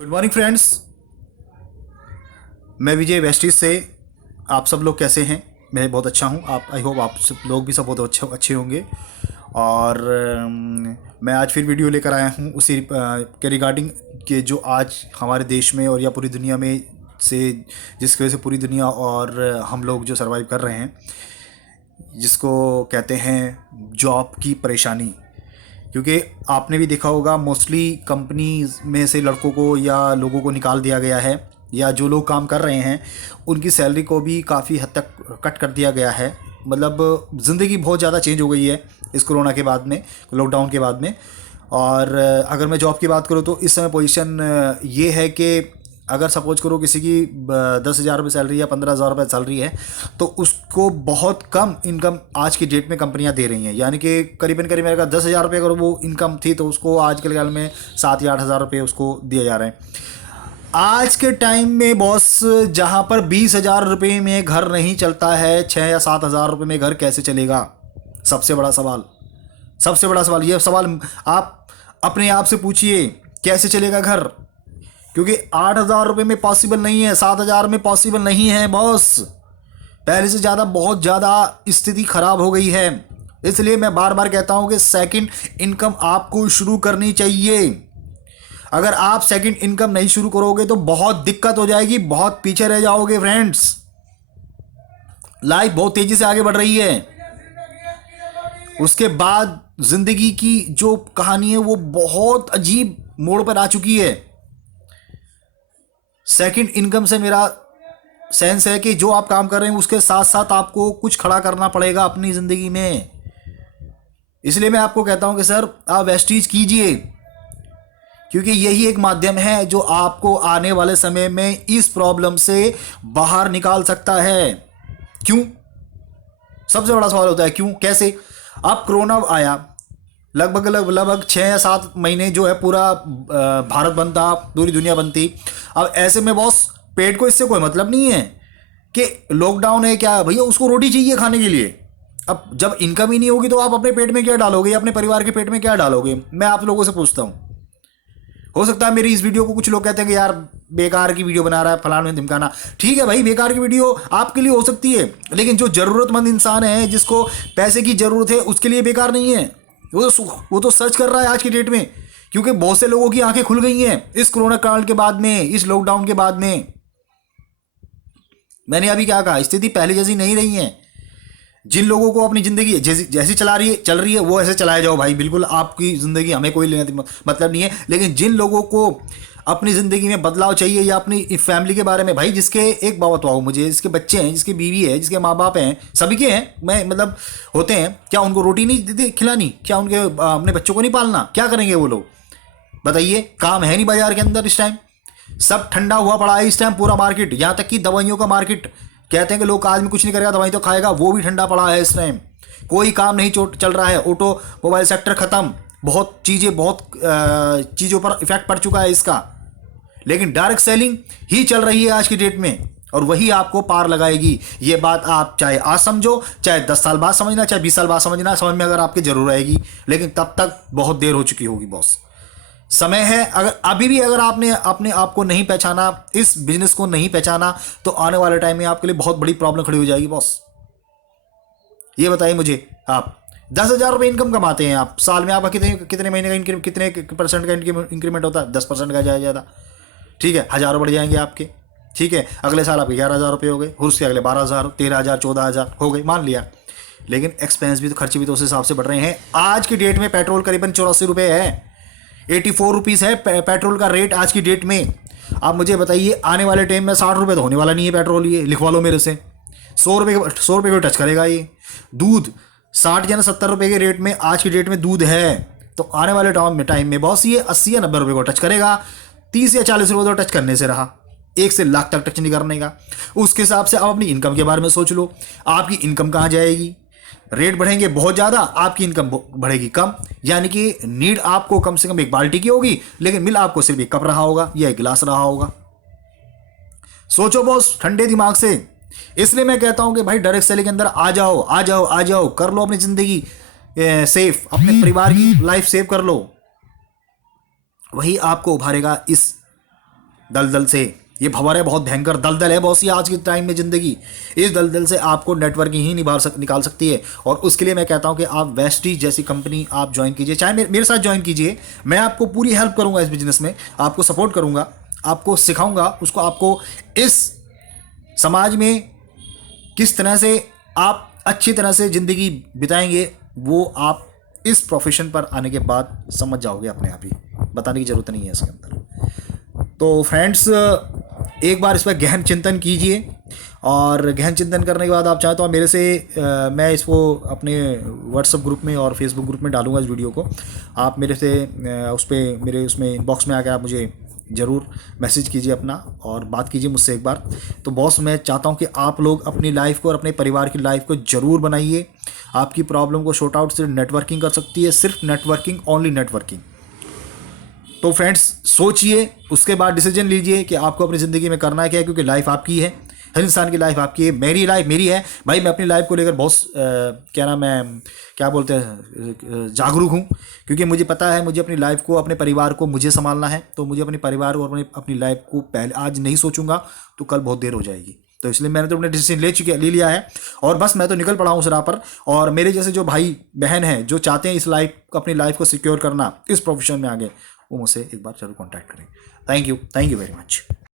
Good morning friends. मैं विजय Vestige से। आप सब लोग कैसे हैं? मैं बहुत अच्छा हूं। आप आई होप आप सब लोग भी सब बहुत अच्छे होंगे। और मैं आज फिर वीडियो लेकर आया हूं उसी के रिगार्डिंग कि जो आज हमारे देश में और या पूरी दुनिया में से जिसकी वजह से पूरी दुनिया और हम लोग जो सर्वाइव कर रहे हैं, जिसको कहते हैं जॉब की परेशानी। क्योंकि आपने भी देखा होगा मोस्टली कंपनीज में से लड़कों को या लोगों को निकाल दिया गया है, या जो लोग काम कर रहे हैं उनकी सैलरी को भी काफ़ी हद तक कट कर दिया गया है। मतलब ज़िंदगी बहुत ज़्यादा चेंज हो गई है इस कोरोना के बाद में, लॉकडाउन के बाद में। और अगर मैं जॉब की बात करूँ तो इस समय पोजीशन ये है कि अगर सपोज करो किसी की 10,000 रुपये सैलरी या 15,000 रुपये सैलरी है, तो उसको बहुत कम इनकम आज की डेट में कंपनियां दे रही हैं। यानी कि करीबन करीबन अगर 10,000 रुपये अगर वो इनकम थी तो उसको आज के ख्याल में 7 या 8,000 रुपये उसको दिए जा रहे हैं। आज के टाइम में बॉस, जहां पर 20,000 रुपये में घर नहीं चलता है, 6 या 7,000 रुपये में घर कैसे चलेगा? सबसे बड़ा सवाल, सबसे बड़ा सवाल, ये सवाल आप अपने आप से पूछिए, कैसे चलेगा घर? क्योंकि 8,000 रुपये में पॉसिबल नहीं है, 7,000 में पॉसिबल नहीं है बॉस। पहले से ज़्यादा बहुत ज़्यादा स्थिति खराब हो गई है। इसलिए मैं बार बार कहता हूं कि सेकंड इनकम आपको शुरू करनी चाहिए। अगर आप सेकंड इनकम नहीं शुरू करोगे तो बहुत दिक्कत हो जाएगी, बहुत पीछे रह जाओगे फ्रेंड्स। लाइफ बहुत तेजी से आगे बढ़ रही है। उसके बाद जिंदगी की जो कहानी है वो बहुत अजीब मोड़ पर आ चुकी है। सेकंड इनकम से मेरा सेंस है कि जो आप काम कर रहे हैं उसके साथ साथ आपको कुछ खड़ा करना पड़ेगा अपनी ज़िंदगी में। इसलिए मैं आपको कहता हूं कि सर आप वेस्टीज कीजिए, क्योंकि यही एक माध्यम है जो आपको आने वाले समय में इस प्रॉब्लम से बाहर निकाल सकता है। क्यों? सबसे बड़ा सवाल होता है क्यों, कैसे? अब कोरोना आया, लगभग लगभग 6 या 7 महीने जो है पूरा भारत बंद था, पूरी दुनिया बंद थी। अब ऐसे में बॉस पेट को इससे कोई मतलब नहीं है कि लॉकडाउन है क्या भैया, उसको रोटी चाहिए खाने के लिए। अब जब इनकम ही नहीं होगी तो आप अपने पेट में क्या डालोगे, अपने परिवार के पेट में क्या डालोगे? मैं आप लोगों से पूछता हूँ। हो सकता है मेरी इस वीडियो को कुछ लोग कहते हैं कि यार बेकार की वीडियो बना रहा है, फलाना ढिमकाना। ठीक है भाई, बेकार की वीडियो आपके लिए हो सकती है, लेकिन जो जरूरतमंद इंसान है जिसको पैसे की जरूरत है उसके लिए बेकार नहीं है। वो तो सर्च कर रहा है आज की डेट में, क्योंकि बहुत से लोगों की आंखें खुल गई हैं इस कोरोना काल के बाद में, इस लॉकडाउन के बाद में। मैंने अभी क्या कहा, स्थिति पहले जैसी नहीं रही है। जिन लोगों को अपनी जिंदगी जैसी चल रही है वो ऐसे चलाए जाओ भाई, बिल्कुल आपकी जिंदगी हमें कोई लेना मतलब नहीं है। लेकिन जिन लोगों को अपनी ज़िंदगी में बदलाव चाहिए या अपनी फैमिली के बारे में, भाई जिसके एक बात बताओ मुझे, जिसके बच्चे हैं, जिसकी बीवी है, जिसके माँ बाप हैं, सभी के हैं, मैं मतलब होते हैं, क्या उनको रोटी नहीं देती खिलानी? क्या उनके अपने बच्चों को नहीं पालना? क्या करेंगे वो लोग? बताइए, काम है नहीं बाजार के अंदर इस टाइम, सब ठंडा हुआ पड़ा है इस टाइम पूरा मार्केट, यहाँ तक कि दवाइयों का मार्केट। कहते हैं कि लोग आज में कुछ नहीं करेगा, दवाई तो खाएगा, वो भी ठंडा पड़ा है इस टाइम। कोई काम नहीं चल रहा है। ऑटो मोबाइल सेक्टर खत्म, बहुत चीज़ों पर इफेक्ट पड़ चुका है इसका। लेकिन डायरेक्ट सेलिंग ही चल रही है आज की डेट में, और वही आपको पार लगाएगी। ये बात आप चाहे आज समझो, चाहे 10 साल बाद समझना, चाहे 20 साल बाद समझना, समझ में अगर आपके जरूर आएगी, लेकिन तब तक बहुत देर हो चुकी होगी बॉस। समय है, अगर अभी भी अगर आपने अपने आप को नहीं पहचाना, इस बिजनेस को नहीं पहचाना, तो आने वाले टाइम में आपके लिए बहुत बड़ी प्रॉब्लम खड़ी हो जाएगी बॉस। ये बताइए मुझे, आप 10,000 रुपये इनकम कमाते हैं, आप साल में आपका कितने कितने महीने का कितने परसेंट का इंक्रीमेंट होता है? 10% का जाए ज़्यादा। ठीक है, हज़ारों बढ़ जाएंगे आपके। ठीक है, अगले साल आपके 11,000 रुपये हो गए, उसके अगले 12,000, 13,000, 14,000 हो गए, मान लिया। लेकिन एक्सपेंस भी तो, खर्चे भी तो उस हिसाब से बढ़ रहे हैं। आज की डेट में पेट्रोल करीबन 84 रुपये है, 84 रुपीज़ है पेट्रोल का रेट आज की डेट में। आप मुझे बताइए, आने वाले टाइम में 60 रुपये तो होने वाला नहीं है पेट्रोल, ये लिखवा लो मेरे से। 100 रुपये को टच करेगा ये। दूध 60 या 70 रुपये के रेट में आज की डेट में दूध है, तो आने वाले टाइम में बहुत ये 80 या 90 रुपये को टच करेगा। 30 या 40 रुपये तो टच करने से रहा, 1 से लाख तक टच नहीं करने का। उसके हिसाब से आप अपनी इनकम के बारे में सोच लो, आपकी इनकम कहाँ जाएगी? रेट बढ़ेंगे बहुत ज़्यादा, आपकी इनकम बढ़ेगी कम। यानी कि नीड आपको कम से कम एक बाल्टी की होगी, लेकिन मिल आपको सिर्फ एक कप रहा होगा या एक गिलास रहा होगा। सोचो बॉस ठंडे दिमाग से। इसलिए मैं कहता हूं कि भाई डायरेक्ट सेलिंग के अंदर आ जाओ, आ जाओ, आ जाओ, कर लो अपनी जिंदगी सेफ, अपने परिवार की लाइफ सेव कर लो। वही आपको उभारेगा इस दलदल से। ये भंवर है, बहुत भयंकर दलदल है बहुत सी आज के टाइम में ज़िंदगी। इस दलदल से आपको नेटवर्किंग ही निकाल सकती है। और उसके लिए मैं कहता हूँ कि आप वेस्टीज जैसी कंपनी आप ज्वाइन कीजिए, चाहे मेरे साथ ज्वाइन कीजिए। मैं आपको पूरी हेल्प करूँगा इस बिज़नेस में, आपको सपोर्ट करूँगा, आपको सिखाऊँगा उसको, आपको इस समाज में किस तरह से आप अच्छी तरह से ज़िंदगी बिताएंगे वो आप इस प्रोफेशन पर आने के बाद समझ जाओगे अपने आप ही, बताने की ज़रूरत नहीं है इसके अंदर। तो फ्रेंड्स, एक बार इस पर गहन चिंतन कीजिए, और गहन चिंतन करने के बाद आप चाहें तो आप मेरे से मैं इसको अपने व्हाट्सएप ग्रुप में और फेसबुक ग्रुप में डालूंगा इस वीडियो को। आप मेरे से उस पर मेरे उसमें इनबॉक्स में आकर आप मुझे ज़रूर मैसेज कीजिए अपना, और बात कीजिए मुझसे एक बार। तो बॉस, मैं चाहता हूं कि आप लोग अपनी लाइफ को और अपने परिवार की लाइफ को ज़रूर बनाइए। आपकी प्रॉब्लम को शॉर्ट आउट सिर्फ नेटवर्किंग कर सकती है, सिर्फ नेटवर्किंग, ओनली नेटवर्किंग। तो फ्रेंड्स, सोचिए, उसके बाद डिसीजन लीजिए कि आपको अपनी ज़िंदगी में करना क्या है, क्योंकि लाइफ आपकी है, हर इंसान की लाइफ आपकी है, मेरी लाइफ मेरी है भाई। मैं अपनी लाइफ को लेकर बहुत क्या नाम है, क्या बोलते हैं, जागरूक हूँ, क्योंकि मुझे पता है मुझे अपनी लाइफ को, अपने परिवार को मुझे संभालना है। तो मुझे अपने परिवार और अपनी लाइफ को पहले आज नहीं सोचूंगा तो कल बहुत देर हो जाएगी। तो इसलिए मैंने तो अपने डिसीजन ले लिया है, और बस मैं तो निकल पड़ा हूँ उस राह पर। और मेरे जैसे जो भाई बहन हैं जो चाहते हैं अपनी लाइफ को सिक्योर करना, इस प्रोफेशन में आगे, वो मुझसे एक बार जरूर कॉन्टैक्ट करें। Thank you very much.